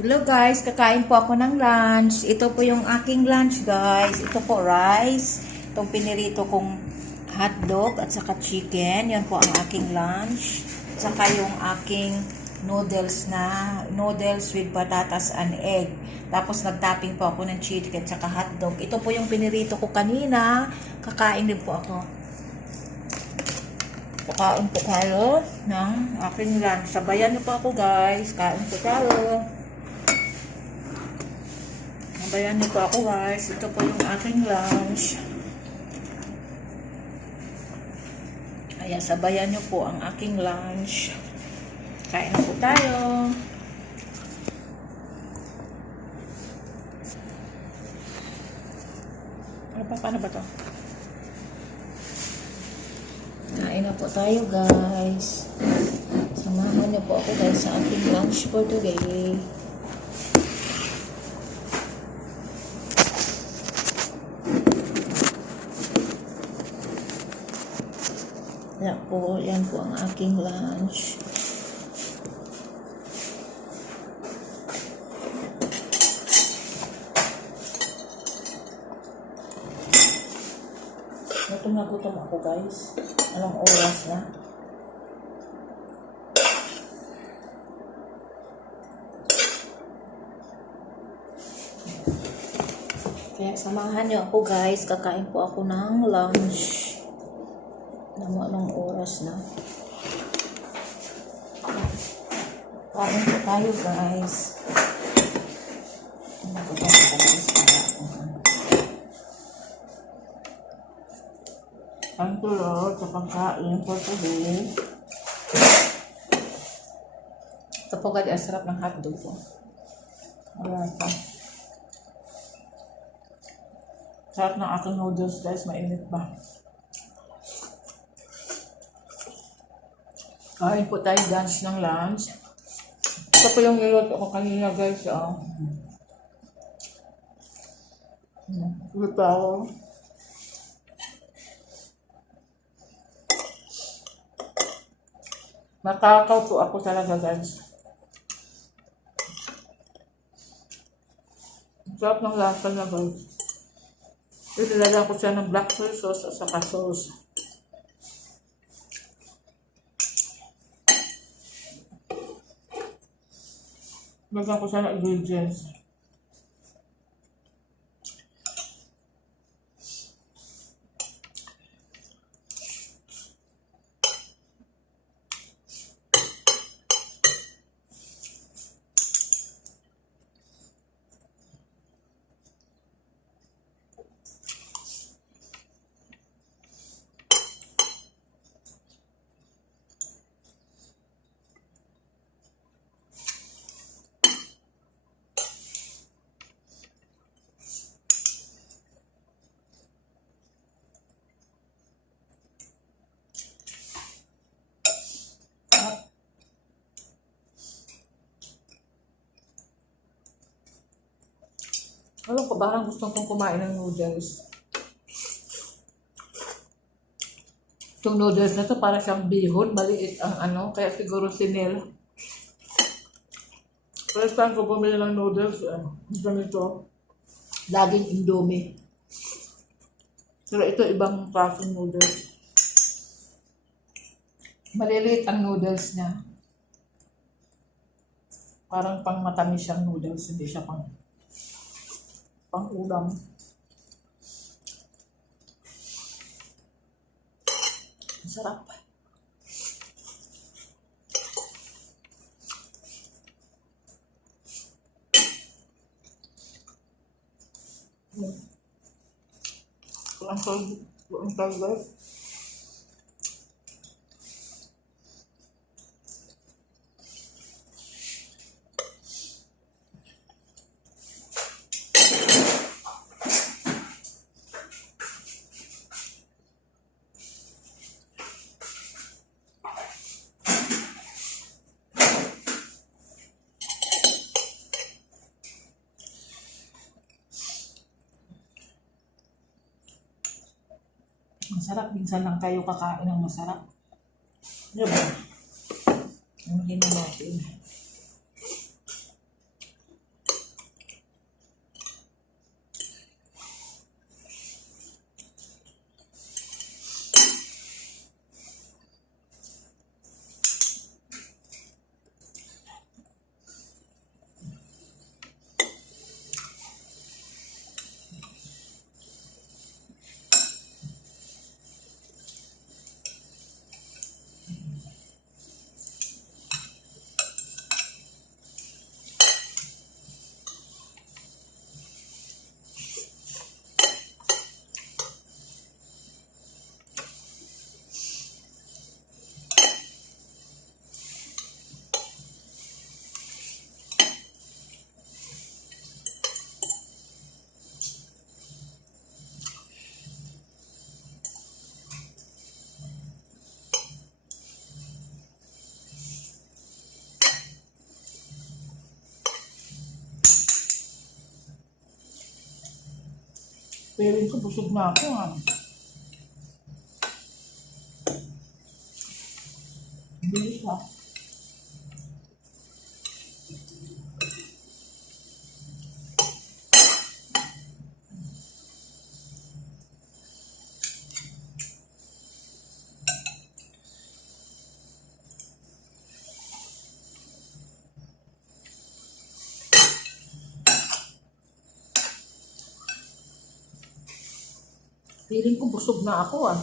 Hello guys, kakain po ako ng lunch. Ito po yung aking lunch guys. Ito po rice. Itong pinirito kong hotdog at saka chicken. Yan po ang aking lunch. At saka yung aking noodles with patatas and egg. Tapos nagtopping po ako ng chicken at saka hotdog. Ito po yung pinirito ko kanina. Kakain din po ako. Kakain po tayo ng aking lunch. Sabayan niyo po ako guys. Kain po tayo. Sabayan niyo po ako guys. Ito po yung aking lunch. Kaya sabayan niyo po ang aking lunch. Kain na po tayo. Paano ba to? Kain na po tayo guys. Samahan niyo po ako guys sa aking lunch for today. Yan po ang aking lunch. Gutom ako guys. Anong oras na? Kaya samahan niyo ako guys. Kakain po ako ng lunch. Anong oras na? Kain po tayo guys. Ang tulog sa pagkain for today. Ito po guys, ang sarap ng hotdog po. Wala pa. Sarap ng aking noodles guys, mainit ba? Kain po tayo guys ng lunch. Ito po yung niluto ko kanina guys. Luto ako. Nakakaw po ako talaga guys. Sarap ng lasa na guys. Ilalagyan ko siya ng black soy sauce at saka sauce. Lagyan ko siya ng ingredients. Alam ko, parang gusto kong kumain ng noodles. Itong noodles na to para siyang bihon, maliit ang kaya siguro sinil. First time ko bumili ng noodles, ganito, laging Indomie. Pero ito ibang klaseng noodles. Maliliit ang noodles niya. Parang pang matamis siyang noodles, hindi siya pang ulam. Masarap. Ang tagal. Masarap. Minsan lang tayo kakain ng masarap. Diba? Ang hina natin. Feeling ko busog na ako ah. Bilis ha. Feeling ko busog na ako ah.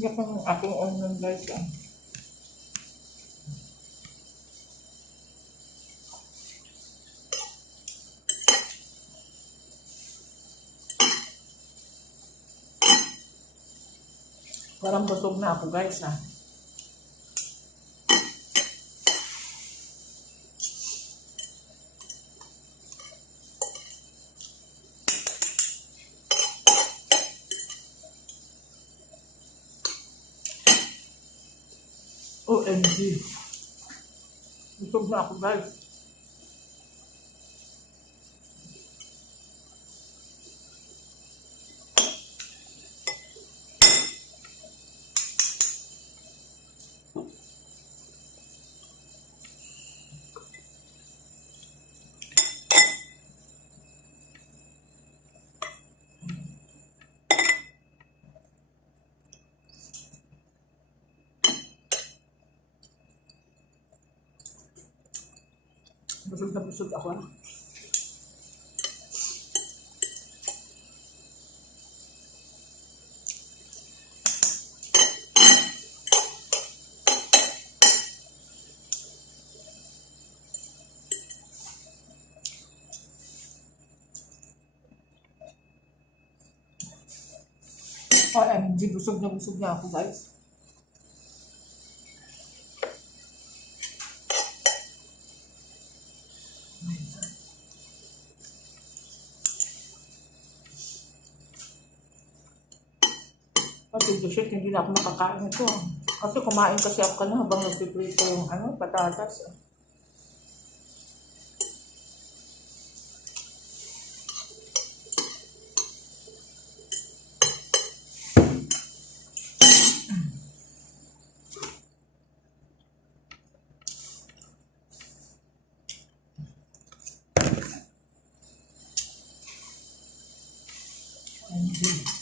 Hindi akong aking onion guys ah. Parang busog na ako guys ah. OMG. Busog na ako guys. Busog na busog ako. OMG, busog na ako guys. Kasi shit, hindi na ako makakain ito. Kasi kumain kasi ako na habang nagpiprito yung patatas. OMG.